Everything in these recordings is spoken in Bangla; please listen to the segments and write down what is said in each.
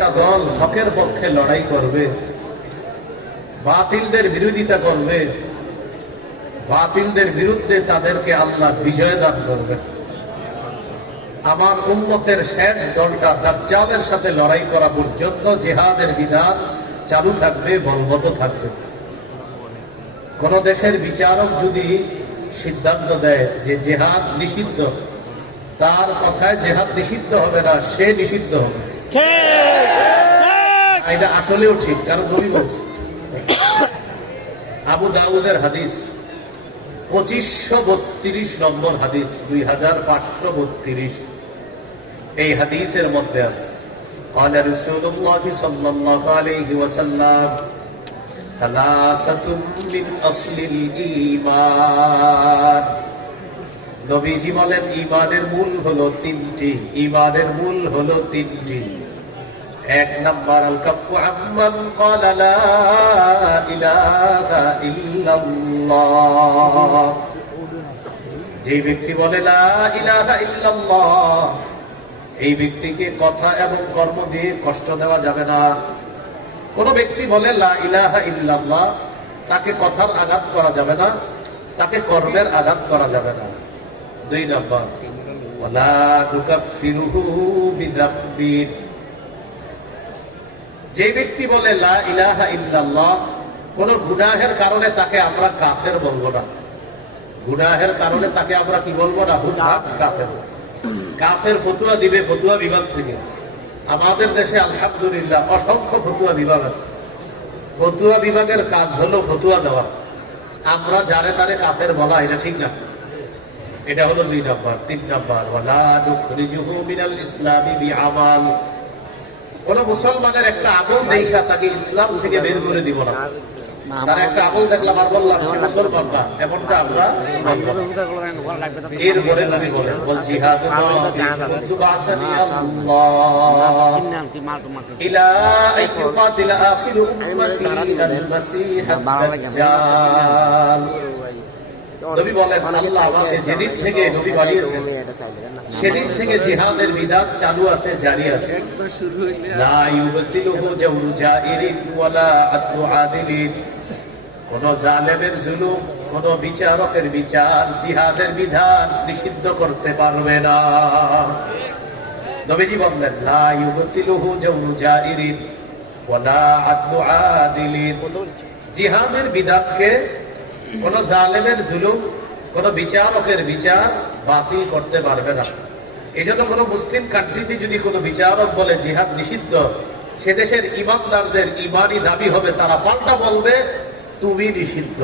একটা দল হকের পক্ষে লড়াই করবে, বাতিলদের বিরোধিতা করবে, বাতিলদের বিরুদ্ধে তাদেরকে আল্লাহ বিজয় দান করবে। আমার উন্মতের শেষ দলটা দাজ্জালের সাথে লড়াই করা পর্যন্ত জেহাদের বিধান চালু থাকবে, বলবৎ থাকবে। কোন দেশের বিচারক যদি সিদ্ধান্ত দেয় যে জেহাদ নিষিদ্ধ, তার কথায় জেহাদ নিষিদ্ধ হবে না, সে নিষিদ্ধ হবে। এটা আসলেও ঠিক কারণ নবী বলছে আবু দাউদের হাদিস পঁচিশশো বত্রিশ নম্বর হাদিস দুই হাজার পাঁচশো বত্রিশ এই হাদিসের মধ্যে আছে قال رسول الله صلى الله عليه وسلم ثلاثة من أصل الإيمان নবীজি বলেন ইবাদের মূল হলো তিনটি, ইবাদের মূল হলো তিনটি। এক নাম্বার আল কাফু আম্মান ক্বালা ইলাহা ইল্লাল্লাহ। যে ব্যক্তি বলে লা ইলাহা ইল্লাল্লাহ, এই ব্যক্তিকে কথা এবং কর্ম দিয়ে কষ্ট দেওয়া যাবে না। কোন ব্যক্তি বলে লা ইলাহা ইল্লাল্লাহ, তাকে কথার আঘাত করা যাবে না, তাকে কর্মের আঘাত করা যাবে না। দুই নম্বর। যে ব্যক্তি বলে, লা ইলাহা ইল্লাল্লাহ কোন গুনাহের কারণে তাকে আমরা কাফের বলব না। গুনাহের কারণে তাকে আমরা কি বলব না? কাফের। কাফের ফতুয়া দিবে, ফতুয়া বিভাগ থেকে। আমাদের দেশে আলহামদুলিল্লাহ অসংখ্য ফতুয়া বিভাগ আছে। ফতুয়া বিভাগের কাজ হলো ফতুয়া দেওয়া। আমরা যারে তারে কাফের বলা, এটা ঠিক না। এটা হলো দুই নম্বর, তিন নম্বর। মিনাল ইসলামি বিআমাল। কোন মুসলমানের একটা আমল দেখা তাকে ইসলাম থেকে বের করে দিব না। তার একটা আমল দেখলাম আর বললাম, সে মুসলমান না, এমনটা আমরা এরপরে নবী বলেন বল জিহাদু ইলা আখিরু উম্মতি আল মাসিহ দাজ্জাল। নবী বলেন আল্লাহ আমাকে যেদিন থেকে নবী বানিয়েছেন সেদিন থেকে জিহাদের বিধান চালু আছে জারি আছে। লা ইউবতিলুহু জাওরু জাইরিন ওয়ালা আদলু আদিলিন। কোন জালেমের জুলুম কোন বিচারকের বিচার জিহাদের বিধান নিষিদ্ধ করতে পারবে না। নবীজি বললেন লা ইউবতিলুহু জাওরু জাইরিন ওয়ালা আদলু আদিলিন। জিহাদের বিধানকে কোন জালেমের জুলুম কোন বিচারকের বিচার বাতিল করতে পারবে না। এই জন্য কোন মুসলিম কান্ট্রিতে যদি কোন বিচারক বলে জিহাদ নিষিদ্ধ সে দেশের ইমানদারদের ইমানই দাবি হবে তারা পাল্টা বলবে তুমি নিষিদ্ধ।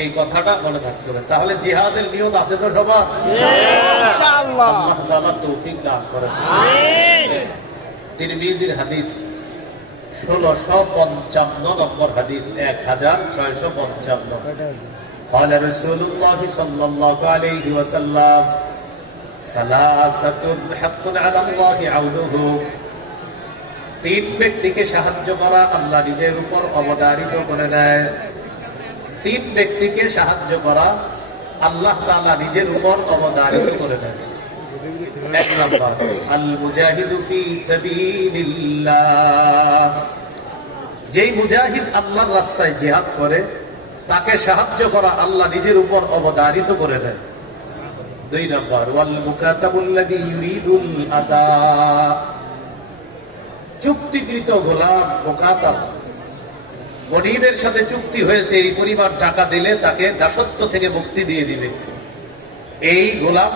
এই কথাটা মনে থাকতে হবে। তাহলে জিহাদের নিয়ত আছে তো সবার? আল্লাহ তৌফিক দান করেন। তিরমিজির হাদিস ষোলশো পঞ্চান্ন নম্বর হাদিস এক হাজার ছয়শো পঞ্চান্ন قال رسول الله صلى الله عليه وسلم ثلاثة حق على الله عونه তিন ব্যক্তিকে সাহায্য করা আল্লাহ নিজের উপর অবদারিত করে নেয় তিন ব্যক্তিকে সাহায্য করা আল্লাহ তাআলা নিজের উপর অবদারিত করে নেয় এক যেই মুজাহিদ আল্লাহর রাস্তায় জিহাদ করে, তাকে সাহায্য করা আল্লাহ নিজের উপর অবদারিত করে দেয়। দুই নম্বর চুক্তিকৃত গোলাম মুকাতাব। গরিবের সাথে চুক্তি হয়েছে, এই পরিবার টাকা দিলে তাকে দাসত্ব থেকে মুক্তি দিয়ে দিবে। এই গোলাম